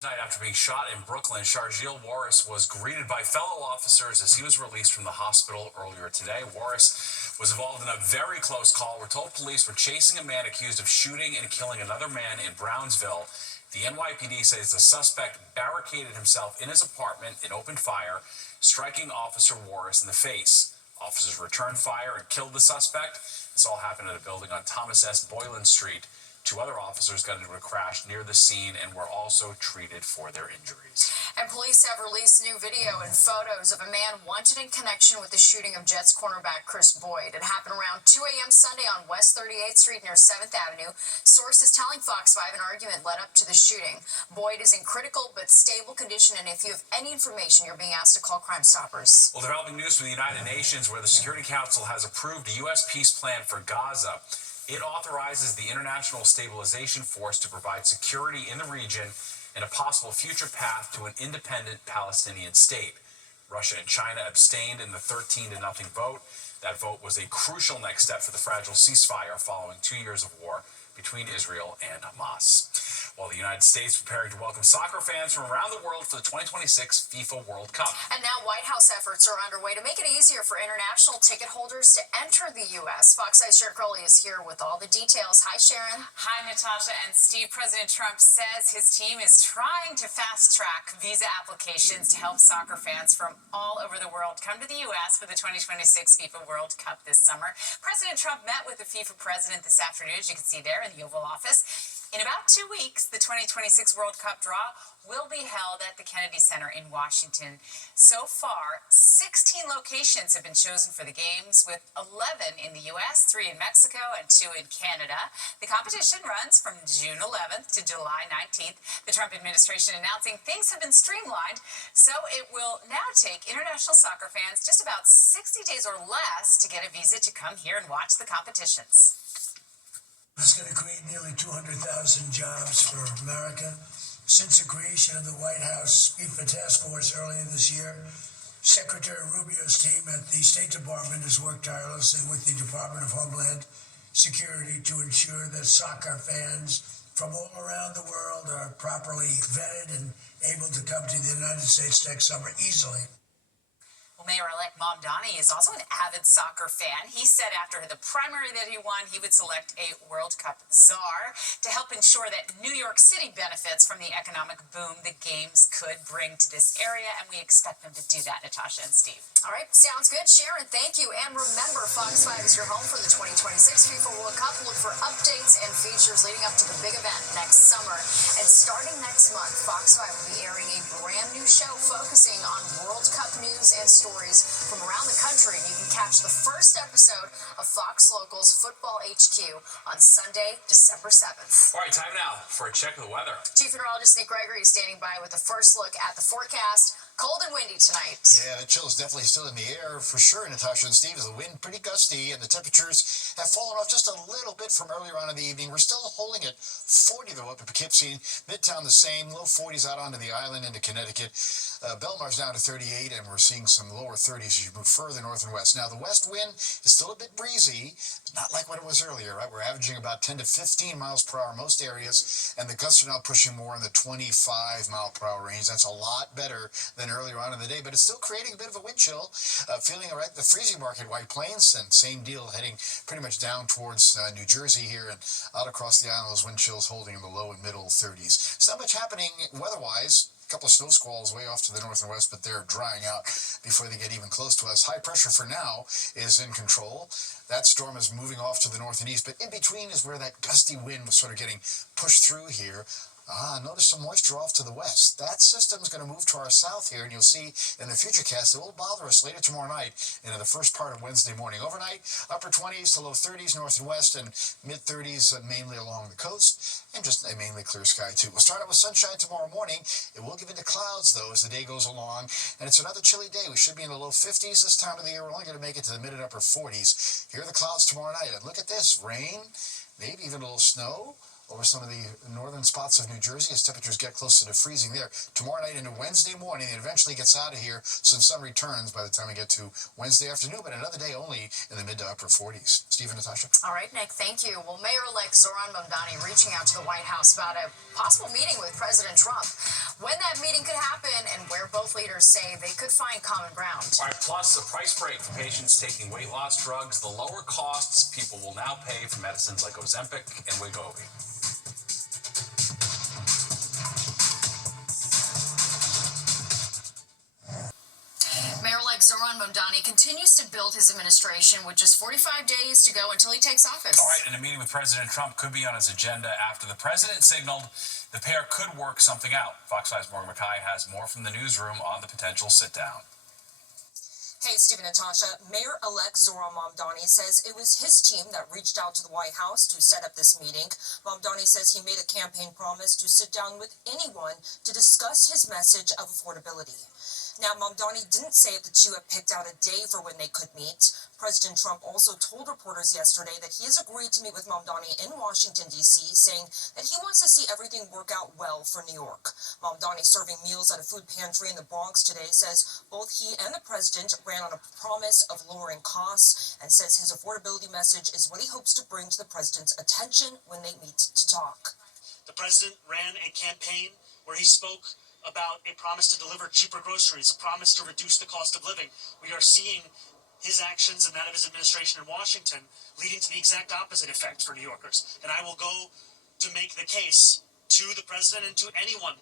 Night after being shot in Brooklyn, Sharjeel Waris was greeted by fellow officers as he was released from the hospital earlier today. Waris was involved in a very close call. We're told police were chasing a man accused of shooting and killing another man in Brownsville. The NYPD says the suspect barricaded himself in his apartment and opened fire, striking Officer Waris in the face. Officers returned fire and killed the suspect. This all happened at a building on Thomas S. Boylan Street. Two other officers got into a crash near the scene and were also treated for their injuries. And police have released new video and photos of a man wanted in connection with the shooting of Jets cornerback Chris Boyd. It happened around 2 a.m. Sunday on West 38th Street near 7th Avenue. Sources telling Fox 5 an argument led up to the shooting. Boyd is in critical but stable condition, and if you have any information, you're being asked to call Crime Stoppers. Well, developing news from the United Nations, where the Security Council has approved a U.S. peace plan for Gaza. It authorizes the International Stabilization Force to provide security in the region and a possible future path to an independent Palestinian state. Russia and China abstained in the 13-0 vote. That vote was a crucial next step for the fragile ceasefire following 2 years of war between Israel and Hamas. While the United States preparing to welcome soccer fans from around the world for the 2026 FIFA World Cup. And now White House efforts are underway to make it easier for international ticket holders to enter the U.S. Fox 5's Sharon Crowley is here with all the details. Hi, Sharon. Hi, Natasha and Steve. President Trump says his team is trying to fast-track visa applications to help soccer fans from all over the world come to the U.S. for the 2026 FIFA World Cup this summer. President Trump met with the FIFA president this afternoon, as you can see there in the Oval Office. In about 2 weeks, the 2026 World Cup draw will be held at the Kennedy Center in Washington. So far, 16 locations have been chosen for the games, with 11 in the U.S., 3 in Mexico, and 2 in Canada. The competition runs from June 11th to July 19th. The Trump administration announcing things have been streamlined, so it will now take international soccer fans just about 60 days or less to get a visa to come here and watch the competitions. It's going to create nearly 200,000 jobs for America. Since the creation of the White House FIFA Task Force earlier this year, Secretary Rubio's team at the State Department has worked tirelessly with the Department of Homeland Security to ensure that soccer fans from all around the world are properly vetted and able to come to the United States next summer easily. Well, Mayor-elect Mamdani is also an avid soccer fan. He said after the primary that he won, he would select a World Cup czar to help ensure that New York City benefits from the economic boom the games could bring to this area, and we expect them to do that, Natasha and Steve. All right, sounds good. Sharon, thank you. And remember, Fox 5 is your home for the 2026 FIFA World Cup. Look for updates and features leading up to the big event next summer. And starting next month, Fox 5 will be airing a brand new show focusing on World Cup news and stories from around the country. You can catch the first episode of Fox Locals Football HQ on Sunday, December 7th. All right, time now for a check of the weather. Chief Meteorologist Nick Gregory is standing by with the first look at the forecast. Cold and windy tonight. Yeah, the chill is definitely still in the air for sure, Natasha and Steve. The wind pretty gusty, and the temperatures have fallen off just a little bit from earlier on in the evening. We're still holding at 40, though, up at Poughkeepsie. Midtown the same, low 40s out onto the island into Connecticut. Belmar's down to 38, and we're seeing some lower 30s as you move further north and west. Now, the west wind is still a bit breezy, but not like what it was earlier, right? We're averaging about 10 to 15 miles per hour most areas, and the gusts are now pushing more in the 25 mile per hour range. That's a lot better than earlier on in the day, but it's still creating a bit of a wind chill. Feeling all right. The freezing mark at White Plains, and same deal, heading pretty much down towards New Jersey here and out across the island. Those wind chills holding in the low and middle 30s. So not much happening weather-wise. A couple of snow squalls way off to the north and west, but they're drying out before they get even close to us. High pressure for now is in control. That storm is moving off to the north and east, but in between is where that gusty wind was sort of getting pushed through here. Notice some moisture off to the west. That system is going to move to our south here, and you'll see in the futurecast it will bother us later tomorrow night into the first part of Wednesday morning. Overnight, upper 20s to low 30s north and west, and mid 30s mainly along the coast, and just a mainly clear sky too. We'll start out with sunshine tomorrow morning. It will give into clouds though as the day goes along, and it's another chilly day. We should be in the low 50s this time of the year. We're only going to make it to the mid and upper 40s. Here are the clouds tomorrow night, and look at this: rain, maybe even a little snow. over some of the northern spots of New Jersey as temperatures get closer to freezing there. Tomorrow night into Wednesday morning, it eventually gets out of here, so the sun returns by the time we get to Wednesday afternoon, but another day only in the mid to upper 40s. Steve and Natasha. All right, Nick, thank you. Well, Mayor-elect Zoran Mamdani reaching out to the White House about a possible meeting with President Trump. When that meeting could happen and where both leaders say they could find common ground. All right, plus a price break for patients taking weight loss drugs, the lower costs people will now pay for medicines like Ozempic and Wegovy. Mayor-elect Zoran Mamdani continues to build his administration with just 45 days to go until he takes office. All right, and a meeting with President Trump could be on his agenda after the president signaled the pair could work something out. Fox 5's Morgan Mackay has more from the newsroom on the potential sit-down. Hey, Steve and Natasha. Mayor-elect Zoran Mamdani says it was his team that reached out to the White House to set up this meeting. Mamdani says he made a campaign promise to sit down with anyone to discuss his message of affordability. Now, Mamdani didn't say if the two have picked out a day for when they could meet. President Trump also told reporters yesterday that he has agreed to meet with Mamdani in Washington, D.C., saying that he wants to see everything work out well for New York. Mamdani, serving meals at a food pantry in the Bronx today, says both he and the president ran on a promise of lowering costs and says his affordability message is what he hopes to bring to the president's attention when they meet to talk. The president ran a campaign where he spoke about a promise to deliver cheaper groceries, a promise to reduce the cost of living. We are seeing his actions and that of his administration in Washington leading to the exact opposite effect for New Yorkers. And I will go to make the case to the president and to anyone,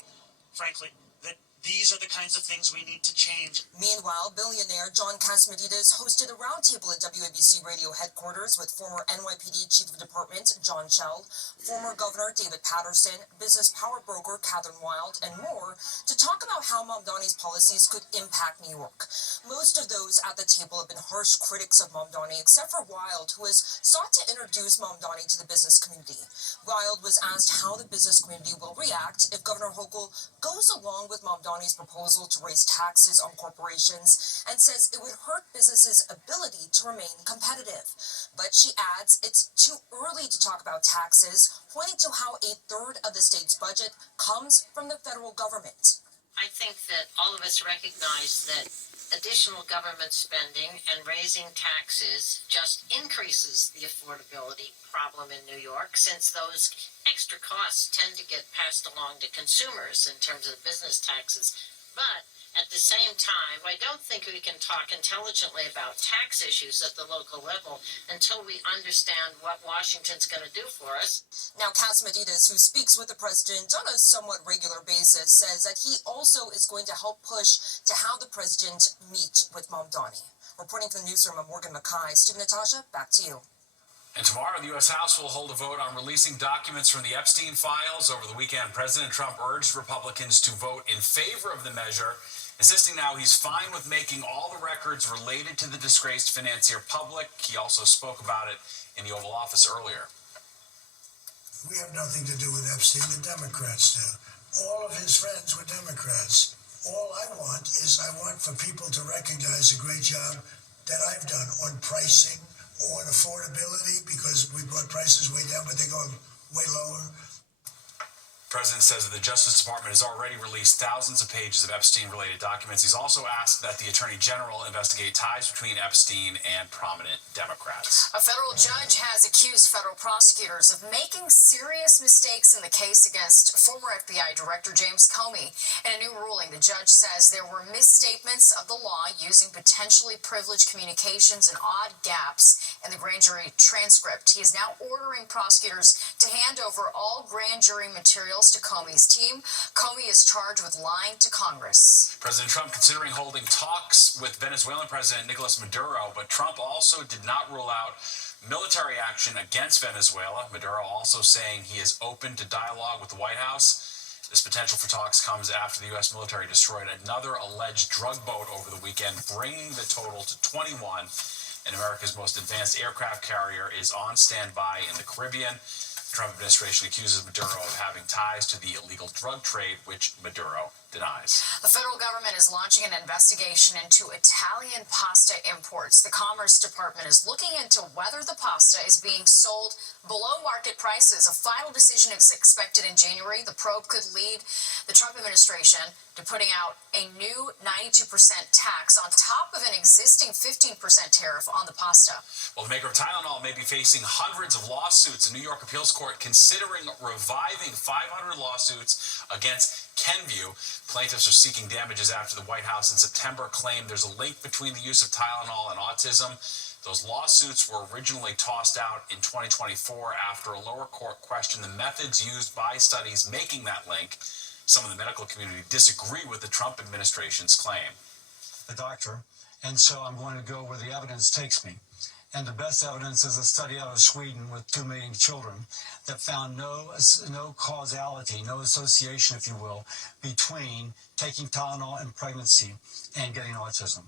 frankly, that these are the kinds of things we need to change. Meanwhile, billionaire John Catsimatidis hosted a roundtable at WABC Radio headquarters with former NYPD Chief of Department John Sheld, former Governor David Paterson, business power broker Catherine Wild, and more to talk about how Mamdani's policies could impact New York. Most of those at the table have been harsh critics of Mamdani, except for Wild, who has sought to introduce Mamdani to the business community. Wild was asked how the business community will react if Governor Hochul goes along with Mamdani's proposal to raise taxes on corporations and says it would hurt businesses' ability to remain competitive. But she adds it's too early to talk about taxes, pointing to how a third of the state's budget comes from the federal government. I think that all of us recognize that additional government spending and raising taxes just increases the affordability problem in New York, since those extra costs tend to get passed along to consumers in terms of business taxes. But at the same time, I don't think we can talk intelligently about tax issues at the local level until we understand what Washington's going to do for us. Now, Catsimatidis, who speaks with the president on a somewhat regular basis, says that he also is going to help push to have the president meet with Mamdani. Reporting from the newsroom, I'm Morgan Mackay. Steve and Natasha, back to you. And tomorrow, the U.S. House will hold a vote on releasing documents from the Epstein files. Over the weekend, President Trump urged Republicans to vote in favor of the measure, insisting now he's fine with making all the records related to the disgraced financier public. He also spoke about it in the Oval Office earlier. We have nothing to do with Epstein. The Democrats do. All of his friends were Democrats. All I want for people to recognize the great job that I've done on pricing, on affordability, because we brought prices way down, but they're going way lower. The president says that the Justice Department has already released thousands of pages of Epstein-related documents. He's also asked that the Attorney General investigate ties between Epstein and prominent Democrats. A federal judge has accused federal prosecutors of making serious mistakes in the case against former FBI Director James Comey. In a new ruling, the judge says there were misstatements of the law using potentially privileged communications and odd gaps in the grand jury transcript. He is now ordering prosecutors to hand over all grand jury materials to Comey's team. Comey is charged with lying to Congress. President Trump considering holding talks with Venezuelan President Nicolas Maduro, but Trump also did not rule out military action against Venezuela. Maduro also saying he is open to dialogue with the White House. This potential for talks comes after the U.S. military destroyed another alleged drug boat over the weekend, bringing the total to 21. And America's most advanced aircraft carrier is on standby in the Caribbean. Trump administration accuses Maduro of having ties to the illegal drug trade, which Maduro denies. The federal government is launching an investigation into Italian pasta imports. The Commerce Department is looking into whether the pasta is being sold below market prices. A final decision is expected in January. The probe could lead the Trump administration to putting out a new 92% tax on top of an existing 15% tariff on the pasta. Well, the maker of Tylenol may be facing hundreds of lawsuits. A New York appeals court considering reviving 500 lawsuits against Kenvue. Plaintiffs are seeking damages after the White House in September claimed there's a link between the use of Tylenol and autism. Those lawsuits were originally tossed out in 2024 after a lower court questioned the methods used by studies making that link. Some of the medical community disagree with the Trump administration's claim. A doctor, and so I'm going to go where the evidence takes me. And the best evidence is a study out of Sweden with 2 million children that found no causality, no association, if you will, between taking Tylenol in pregnancy and getting autism.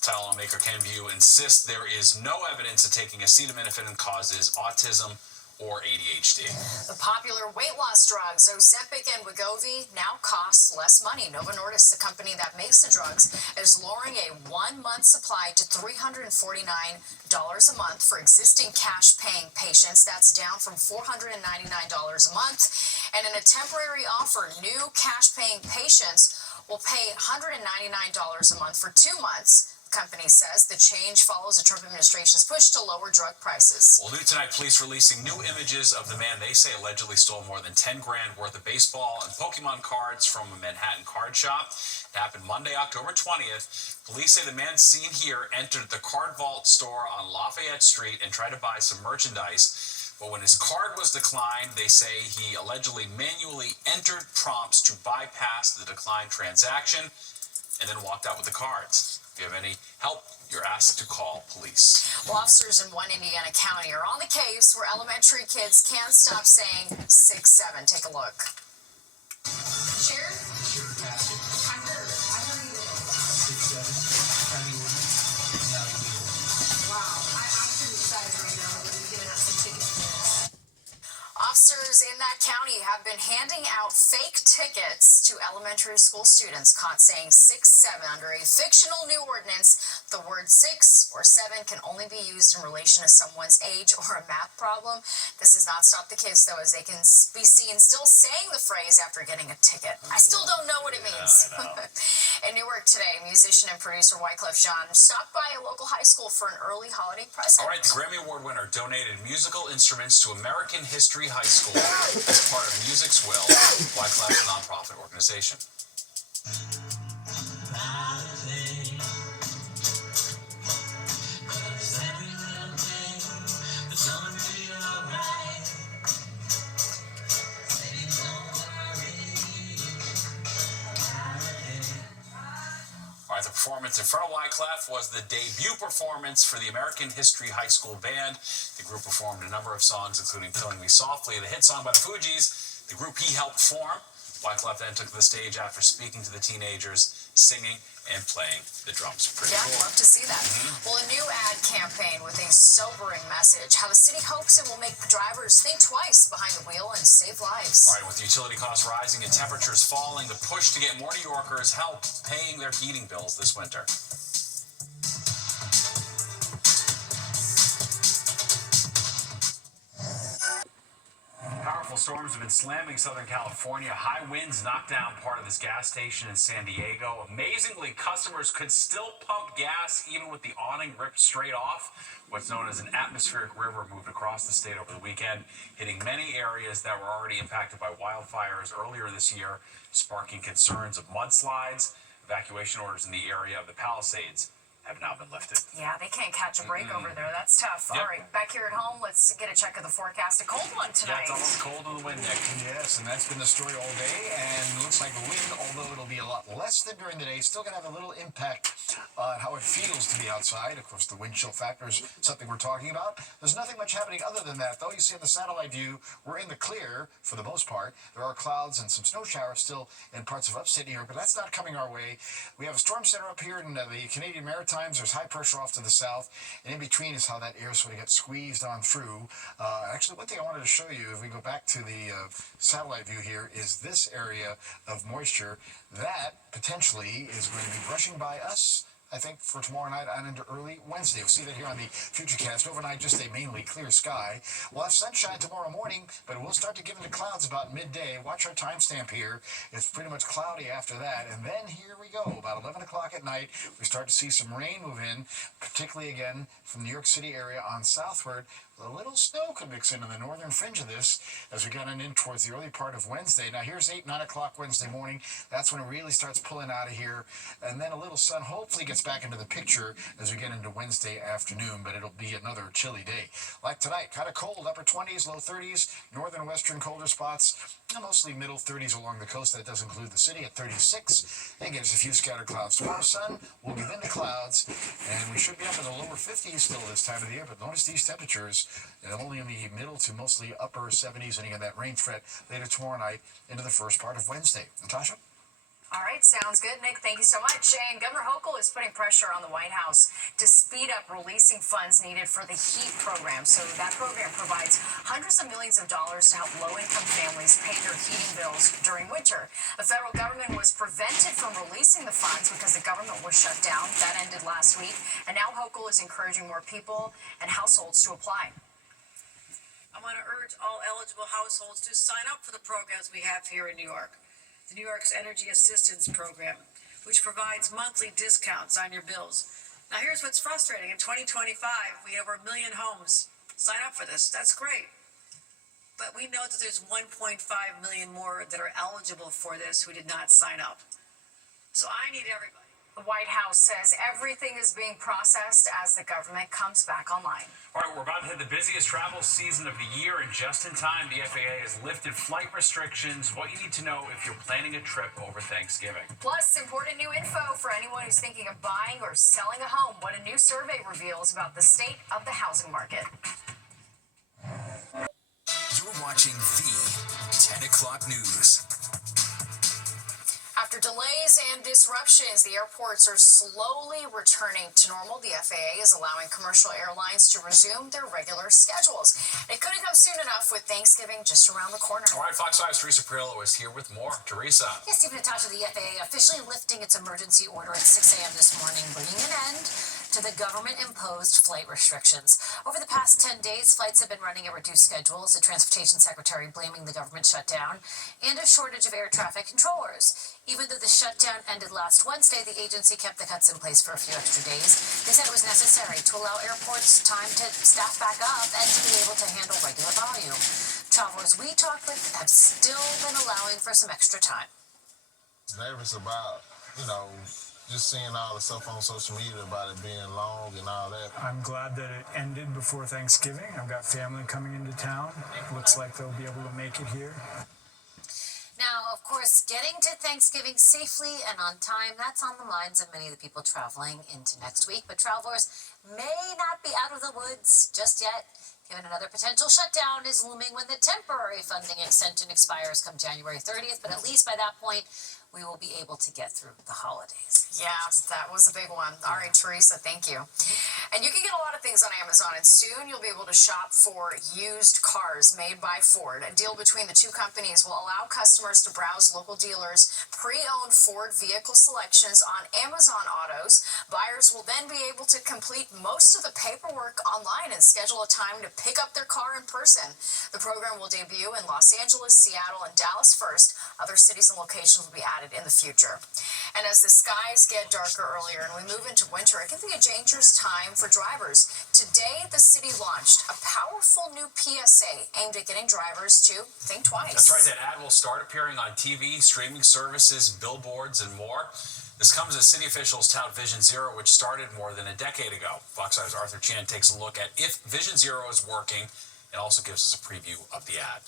Tylenol maker Kenvue insists there is no evidence that taking acetaminophen causes autism or ADHD. The popular weight loss drugs Ozempic and Wegovy now cost less money. Novo Nordisk, the company that makes the drugs, is lowering a 1-month supply to $349 a month for existing cash-paying patients. That's down from $499 a month. And in a temporary offer, new cash-paying patients will pay $199 a month for 2 months. Company says the change follows the Trump administration's push to lower drug prices. Well, new tonight, police releasing new images of the man they say allegedly stole more than 10 grand worth of baseball and Pokemon cards from a Manhattan card shop. It happened Monday, October 20th. Police say the man seen here entered the Card Vault store on Lafayette Street and tried to buy some merchandise. But when his card was declined, they say he allegedly manually entered prompts to bypass the declined transaction and then walked out with the cards. If you have any help, you're asked to call police. Well, officers in one Indiana county are on the case where elementary kids can't stop saying 6-7. Take a look. Sheriff? I heard you did. 6-7. Wow. I'm pretty excited right now that we're giving out some tickets for this. Officers in that county have been handing out fake tickets to elementary school students caught saying 6-7 under a fictional new ordinance. The word 6 or 7 can only be used in relation to someone's age or a math problem. This has not stopped the kids, though, as they can be seen still saying the phrase after getting a ticket. I still don't know what it means. In Newark today, musician and producer Wyclef Jean stopped by a local high school for an early holiday present. All right, the Grammy Award winner donated musical instruments to American History High School as part of Music's Will, Wyclef's nonprofit organization. All right, the performance in front of Wyclef was the debut performance for the American History High School Band. The group performed a number of songs, including Killing Me Softly, the hit song by the Fugees, the group he helped form. Wyclef then took the stage after speaking to the teenagers, singing and playing the drums. Pretty cool. Love to see that. Well, a new ad campaign with a sobering message. How the city hopes it will make drivers think twice behind the wheel and save lives. All right, with utility costs rising and temperatures falling, the push to get more New Yorkers help paying their heating bills this winter. Powerful storms have been slamming Southern California. High winds knocked down part of this gas station in San Diego. Amazingly, customers could still pump gas even with the awning ripped straight off. What's known as an atmospheric river moved across the state over the weekend, hitting many areas that were already impacted by wildfires earlier this year, sparking concerns of mudslides. Evacuation orders in the area of the Palisades have now been lifted. Yeah, they can't catch a break over there. That's tough. Yep. All right, back here at home, let's get a check of the forecast. A cold one tonight. Yeah, it's almost cold in the wind, Nick. Yes, and that's been the story all day, and looks like the wind, although it'll be a a lot less than during the day. Still going to have a little impact on how it feels to be outside. Of course, the wind chill factor is something we're talking about. There's nothing much happening other than that, though. You see in the satellite view, we're in the clear for the most part. There are clouds and some snow showers still in parts of upstate New York, but that's not coming our way. We have a storm center up here in the Canadian Maritimes. There's high pressure off to the south, and in between is how that air sort of gets squeezed on through. Actually, one thing I wanted to show you, if we go back to the satellite view here, is this area of moisture that potentially is going to be brushing by us, I think, for tomorrow night and into early Wednesday. We'll see that here on the Futurecast. Overnight, just a mainly clear sky. We'll have sunshine tomorrow morning, but we'll start to give into clouds about midday. Watch our timestamp here. It's pretty much cloudy after that. And then here we go. About 11 o'clock at night, we start to see some rain move in, particularly again from the New York City area on southward. A little snow could mix in on the northern fringe of this as we get on in towards the early part of Wednesday. Now here's 8, 9 o'clock Wednesday morning. That's when it really starts pulling out of here. And then a little sun hopefully gets back into the picture as we get into Wednesday afternoon, but it'll be another chilly day. Like tonight, kind of cold, upper 20s, low 30s, northern western colder spots, mostly middle 30s along the coast. That does include the city at 36. And gives a few scattered clouds. Tomorrow, sun will give in to clouds, and we should be up in the lower 50s still this time of the year, but notice these temperatures only in the middle to mostly upper 70s, and again that rain threat later tomorrow night into the first part of Wednesday. Natasha? All right, sounds good, Nick. Thank you so much. And Governor Hochul is putting pressure on the White House to speed up releasing funds needed for the HEAT program. So that program provides hundreds of millions of dollars to help low-income families pay their heating bills during winter. The federal government was prevented from releasing the funds because the government was shut down. That ended last week. And now Hochul is encouraging more people and households to apply. I want to urge all eligible households to sign up for the programs we have here in New York. The New York's Energy Assistance Program, which provides monthly discounts on your bills. Now here's what's frustrating. In 2025, we have over 1 million homes sign up for this. That's great. But we know that there's 1.5 million more that are eligible for this who did not sign up. So I need everybody. The White House says everything is being processed as the government comes back online. All right, we're about to hit the busiest travel season of the year, and just in time, the FAA has lifted flight restrictions. What you need to know if you're planning a trip over Thanksgiving. Plus, important new info for anyone who's thinking of buying or selling a home. What a new survey reveals about the state of the housing market. You're watching the 10 o'clock news. After delays and disruptions, the airports are slowly returning to normal. The FAA is allowing commercial airlines to resume their regular schedules. It couldn't come soon enough with Thanksgiving just around the corner. All right, Fox 5's Teresa Perillo is here with more. Teresa. Yes, Steve and Natasha, the FAA officially lifting its emergency order at 6 a.m. this morning, bringing an end to the government-imposed flight restrictions. Over the past 10 days, flights have been running at reduced schedules, the Transportation Secretary blaming the government shutdown and a shortage of air traffic controllers. Even though the shutdown ended last Wednesday, the agency kept the cuts in place for a few extra days. They said it was necessary to allow airports time to staff back up and to be able to handle regular volume. Travelers we talked with have still been allowing for some extra time. Nervous about, just seeing all the stuff on social media about it being long and all that. I'm glad that it ended before Thanksgiving. I've got family coming into town. Looks like they'll be able to make it here. Now, of course, getting to Thanksgiving safely and on time, that's on the minds of many of the people traveling into next week. But travelers may not be out of the woods just yet, given another potential shutdown is looming when the temporary funding extension expires come January 30th. But at least by that point, we will be able to get through the holidays. Yeah, that was a big one. All right, Teresa, thank you. And you can get a lot of things on Amazon, and soon you'll be able to shop for used cars made by Ford. A deal between the two companies will allow customers to browse local dealers' pre-owned Ford vehicle selections on Amazon Autos. Buyers will then be able to complete most of the paperwork online and schedule a time to pick up their car in person. The program will debut in Los Angeles, Seattle, and Dallas first. Other cities and locations will be added in the future. And as the skies get darker earlier and we move into winter, it can be a dangerous time for drivers. Today, the city launched a powerful new PSA aimed at getting drivers to think twice. That's right. That ad will start appearing on TV, streaming services, billboards, and more. This comes as city officials tout Vision Zero, which started more than a decade ago. Fox 5's Arthur Chan takes a look at if Vision Zero is working and also gives us a preview of the ad.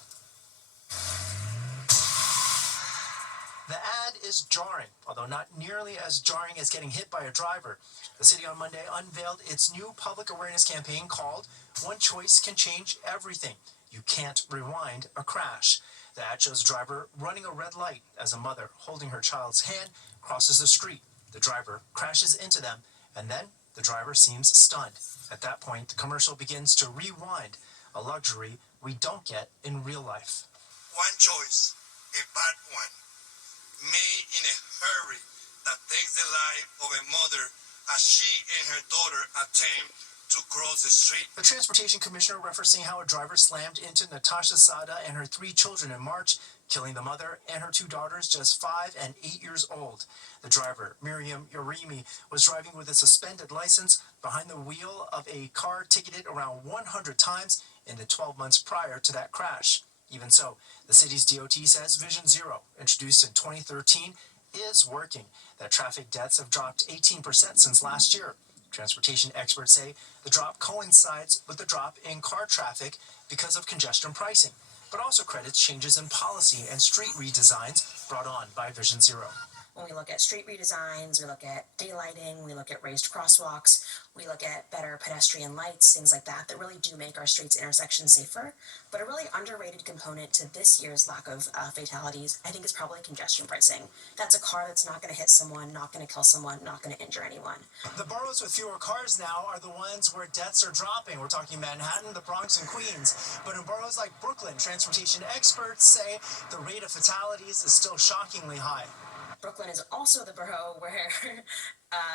The ad is jarring, although not nearly as jarring as getting hit by a driver. The city on Monday unveiled its new public awareness campaign called One Choice Can Change Everything. You can't rewind a crash. The ad shows a driver running a red light as a mother holding her child's hand crosses the street. The driver crashes into them, and then the driver seems stunned. At that point, the commercial begins to rewind, a luxury we don't get in real life. One choice, a bad one, made in a hurry that takes the life of a mother as she and her daughter attempt to cross the street. The transportation commissioner referencing how a driver slammed into Natasha Sada and her 3 children in March, killing the mother and her 2 daughters, just 5 and 8 years old. The driver, Miriam Yarimi, was driving with a suspended license behind the wheel of a car ticketed around 100 times in the 12 months prior to that crash. Even so, the city's DOT says Vision Zero, introduced in 2013, is working. That traffic deaths have dropped 18% since last year. Transportation experts say the drop coincides with the drop in car traffic because of congestion pricing, but also credits changes in policy and street redesigns brought on by Vision Zero. When we look at street redesigns, we look at daylighting, we look at raised crosswalks, we look at better pedestrian lights, things like that, that really do make our streets intersections safer. But a really underrated component to this year's lack of fatalities, I think, is probably congestion pricing. That's a car that's not going to hit someone, not going to kill someone, not going to injure anyone. The boroughs with fewer cars now are the ones where deaths are dropping. We're talking Manhattan, the Bronx, and Queens. But in boroughs like Brooklyn, transportation experts say the rate of fatalities is still shockingly high. Brooklyn is also the borough where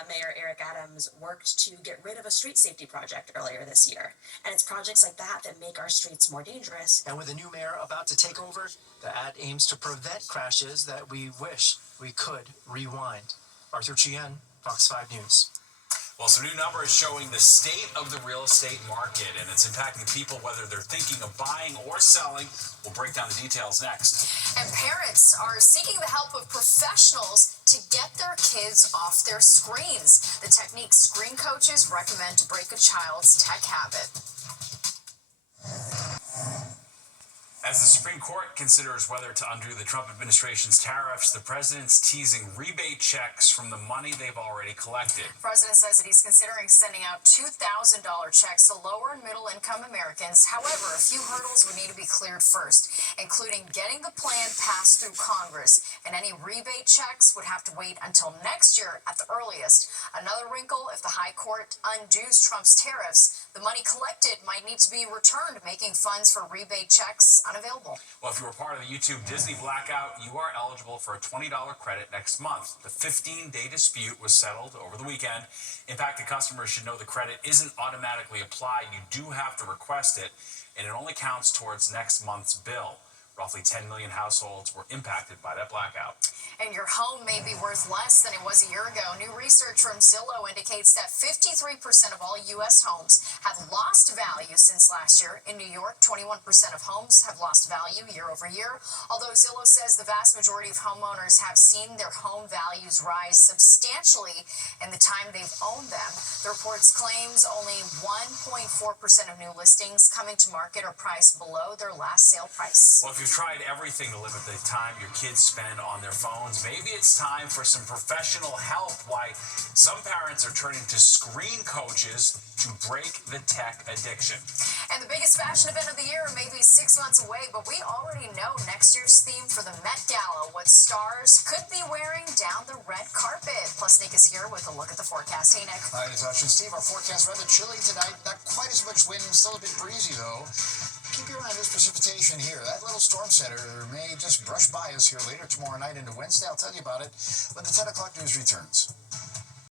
Mayor Eric Adams worked to get rid of a street safety project earlier this year. And it's projects like that that make our streets more dangerous. And with a new mayor about to take over, the ad aims to prevent crashes that we wish we could rewind. Arthur Chien, Fox 5 News. Well, some new numbers showing the state of the real estate market, and it's impacting people whether they're thinking of buying or selling. We'll break down the details next. And parents are seeking the help of professionals to get their kids off their screens. The techniques screen coaches recommend to break a child's tech habit. As the Supreme Court considers whether to undo the Trump administration's tariffs, the president's teasing rebate checks from the money they've already collected. The president says that he's considering sending out $2,000 checks to lower and middle income Americans. However, a few hurdles would need to be cleared first, including getting the plan passed through Congress. And any rebate checks would have to wait until next year at the earliest. Another wrinkle, if the high court undoes Trump's tariffs, the money collected might need to be returned, making funds for rebate checks unavailable. Well, if you were part of the YouTube Disney blackout, you are eligible for a $20 credit next month. The 15-day dispute was settled over the weekend. Impacted customers should know the credit isn't automatically applied. You do have to request it, and it only counts towards next month's bill. Roughly 10 million households were impacted by that blackout. And your home may be worth less than it was a year ago. New research from Zillow indicates that 53% of all U.S. homes have lost value since last year. In New York, 21% of homes have lost value year over year. Although Zillow says the vast majority of homeowners have seen their home values rise substantially in the time they've owned them. The report claims only 1.4% of new listings coming to market are priced below their last sale price. Well, if you've tried everything to limit the time your kids spend on their phones, maybe it's time for some professional help. Why some parents are turning to screen coaches to break the tech addiction. And the biggest fashion event of the year may be 6 months away, but we already know next year's theme for the Met Gala, what stars could be wearing down the red carpet. Plus, Nick is here with a look at the forecast. Hey, Nick. Hi, Natasha and Steve. Our forecast rather chilly tonight. Not quite as much wind, still a bit breezy though. Keep your eye on this precipitation here. That little storm center may just brush by us here later tomorrow night into Wednesday. I'll tell you about it when the 10 o'clock news returns.